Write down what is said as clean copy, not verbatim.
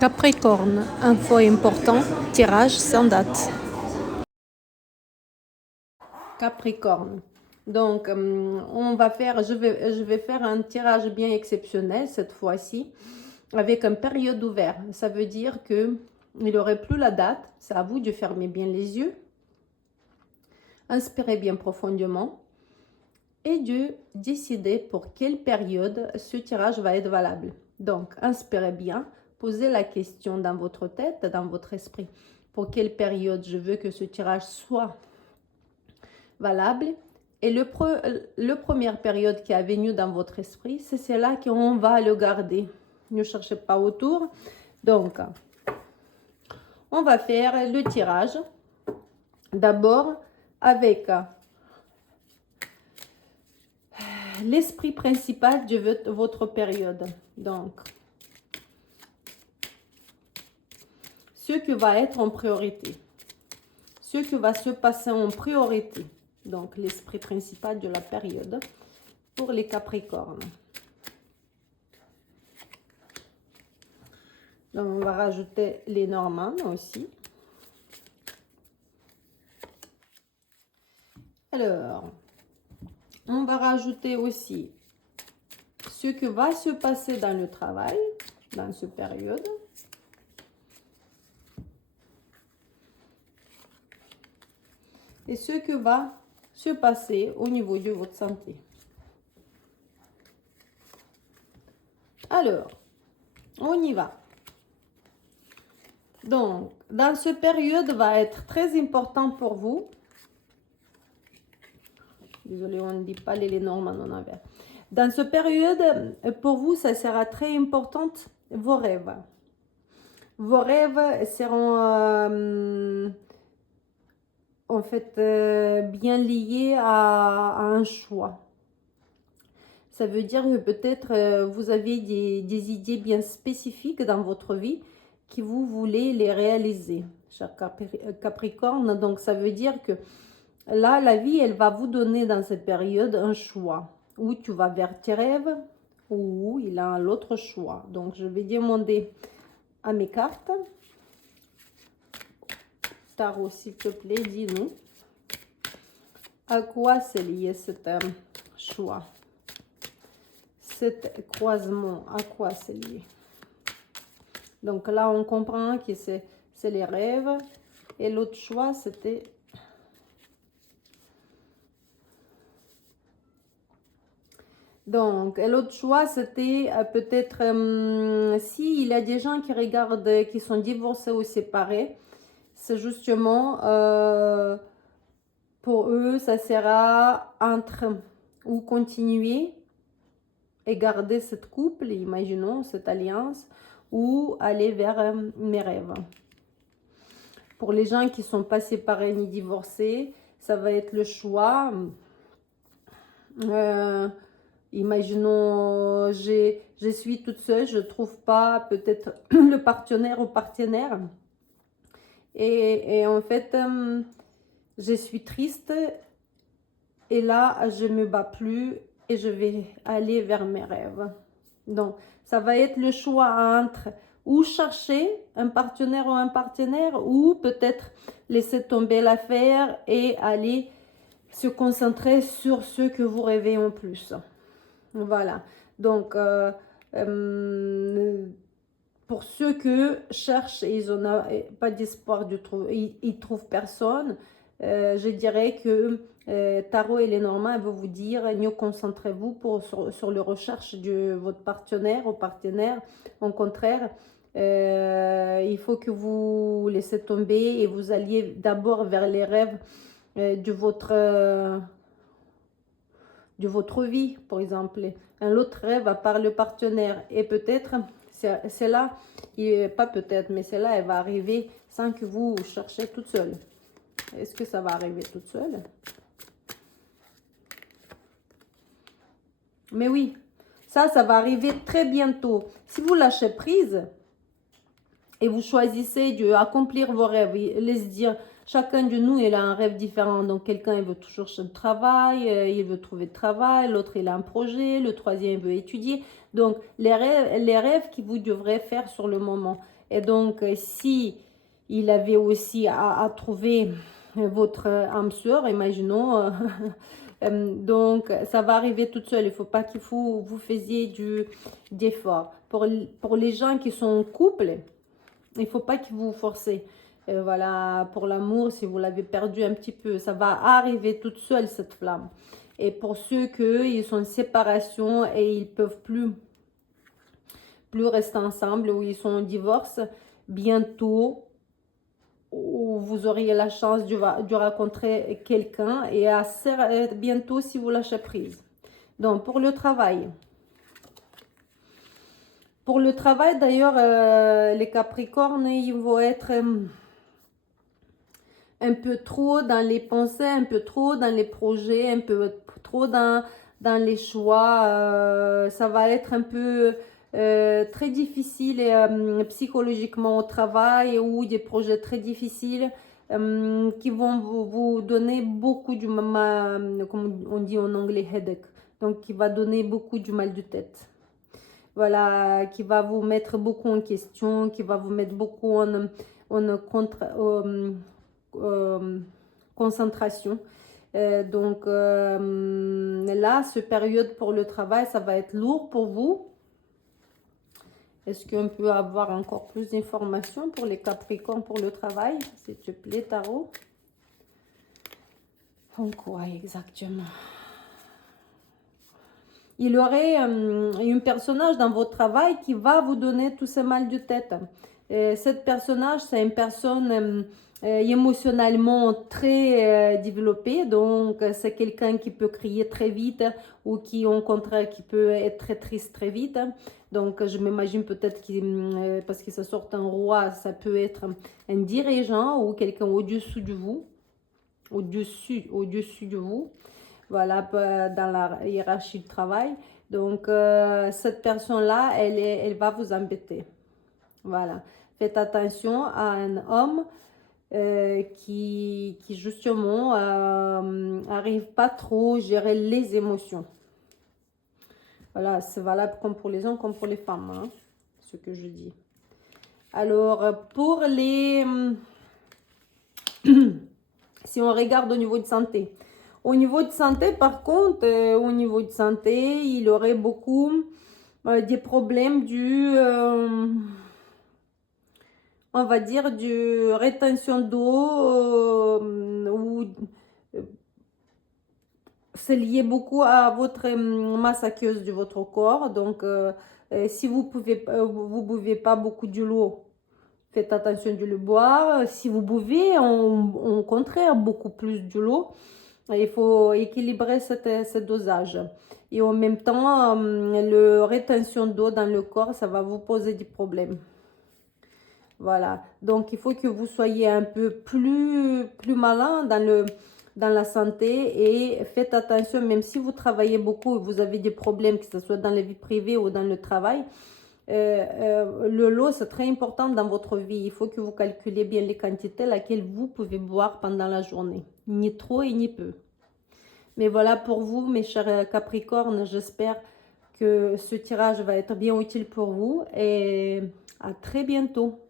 Capricorne, info important, tirage sans date. Capricorne. Donc, je vais faire un tirage bien exceptionnel cette fois-ci, avec une période ouverte. Ça veut dire que il n'y aurait plus la date. C'est à vous de fermer bien les yeux, inspirez bien profondément et de décider pour quelle période ce tirage va être valable. Donc, inspirez bien, posez la question dans votre tête, dans votre esprit. Pour quelle période je veux que ce tirage soit valable. Et le première période qui est venue dans votre esprit, c'est celle-là qu'on va le garder. Ne cherchez pas autour. Donc, on va faire le tirage. D'abord, avec l'esprit principal de votre période. Donc, ce qui va être en priorité. Ce qui va se passer en priorité. Donc, l'esprit principal de la période pour les Capricornes. Donc, on va rajouter les Normands aussi. Alors, on va rajouter aussi ce que va se passer dans le travail, dans cette période. Et ce que va se passer au niveau de votre santé. Alors, on y va. Donc, dans cette période va être très important pour vous. Désolée, on ne dit pas les normes en envers. Dans cette période, pour vous, ça sera très important, vos rêves. Vos rêves seront en fait bien liés à un choix. Ça veut dire que peut-être vous avez des idées bien spécifiques dans votre vie qui vous voulez les réaliser, cher Capricorne. Donc, ça veut dire que là, la vie, elle va vous donner dans cette période un choix. Où tu vas vers tes rêves, ou il a l'autre choix. Donc, je vais demander à mes cartes. Tarot, s'il te plaît, dis-nous. À quoi c'est lié cet choix? Cet croisement, à quoi c'est lié? Donc là, on comprend que c'est les rêves. Et l'autre choix, c'était... Donc, l'autre choix, c'était peut-être si il y a des gens qui regardent, qui sont divorcés ou séparés, c'est justement pour eux, ça sera entre ou continuer et garder cette couple, imaginons cette alliance, ou aller vers mes rêves. Pour les gens qui ne sont pas séparés ni divorcés, ça va être le choix. Imaginons, je suis toute seule, je ne trouve pas peut-être le partenaire ou partenaire. Et en fait, je suis triste. Et là, je ne me bats plus et je vais aller vers mes rêves. Donc, ça va être le choix entre ou chercher un partenaire ou peut-être laisser tomber l'affaire et aller se concentrer sur ce que vous rêvez en plus. Voilà. Donc, pour ceux qui cherchent et ils n'ont pas d'espoir de trouver, ils ne trouvent personne, je dirais que Tarot et Lenormand vont vous dire, mieux concentrez-vous sur la recherche de votre partenaire ou partenaire. Au contraire, il faut que vous laissez tomber et vous alliez d'abord vers les rêves de votre vie, par exemple. Un autre rêve à part le partenaire. Et peut-être, c'est là, pas peut-être, mais c'est là, elle va arriver sans que vous cherchiez toute seule. Est-ce que ça va arriver toute seule? Mais oui, ça va arriver très bientôt. Si vous lâchez prise et vous choisissez d'accomplir vos rêves, laissez dire, chacun de nous, il a un rêve différent. Donc, quelqu'un, il veut toujours chercher de travail, il veut trouver de travail. L'autre, il a un projet. Le troisième, il veut étudier. Donc, les rêves que vous devrez faire sur le moment. Et donc, si il avait aussi à trouver votre âme sœur, imaginons, donc ça va arriver toute seule. Il ne faut pas que vous faisiez d'effort. Pour les gens qui sont en couple, il ne faut pas que vous forcez. Voilà, pour l'amour, si vous l'avez perdu un petit peu, ça va arriver toute seule, cette flamme. Et pour ceux qui sont en séparation et ils ne peuvent plus rester ensemble, ou ils sont en divorce, bientôt, vous auriez la chance de rencontrer quelqu'un, et assez bientôt si vous lâchez prise. Donc, pour le travail. Pour le travail, d'ailleurs, les Capricornes, ils vont être un peu trop dans les pensées, un peu trop dans les projets, un peu trop dans les choix. Ça va être un peu très difficile psychologiquement au travail, ou des projets très difficiles qui vont vous donner beaucoup du mal, comme on dit en anglais, headache. Donc, qui va donner beaucoup du mal de tête. Voilà, qui va vous mettre beaucoup en question, qui va vous mettre beaucoup en concentration. Donc là, cette période pour le travail, ça va être lourd pour vous. Est-ce qu'on peut avoir encore plus d'informations pour les Capricornes pour le travail, s'il te plaît, tarot? Donc, quoi exactement? Il y aurait un personnage dans votre travail qui va vous donner tous ces mal de tête. Cette personnage, c'est une personne émotionnellement très développée. Donc, c'est quelqu'un qui peut crier très vite, ou qui, au contraire, qui peut être très triste très vite. Donc, je m'imagine peut-être parce que ça sort un roi, ça peut être un dirigeant ou quelqu'un au-dessus de vous. Au-dessus de vous. Voilà, dans la hiérarchie du travail. Donc, cette personne-là, elle va vous embêter. Voilà. Faites attention à un homme qui justement arrive pas trop à gérer les émotions. Voilà, c'est valable comme pour les hommes, comme pour les femmes, hein, ce que je dis. Alors, pour les... si on regarde au niveau de santé. Au niveau de santé, par contre, au niveau de santé, il aurait beaucoup des problèmes on va dire, du rétention d'eau, ou c'est lié beaucoup à votre masse aqueuse de votre corps. Donc, si vous buvez pas beaucoup de l'eau, faites attention de le boire. Si vous buvez, au contraire, beaucoup plus de l'eau, il faut équilibrer ce dosage. Et en même temps, la rétention d'eau dans le corps, ça va vous poser des problèmes. Voilà. Donc, il faut que vous soyez un peu plus malin dans la santé, et faites attention, même si vous travaillez beaucoup et vous avez des problèmes, que ce soit dans la vie privée ou dans le travail. L'eau, c'est très important dans votre vie. Il faut que vous calculez bien les quantités laquelle vous pouvez boire pendant la journée. Ni trop et ni peu. Mais voilà pour vous, mes chers Capricornes. J'espère que ce tirage va être bien utile pour vous. Et à très bientôt.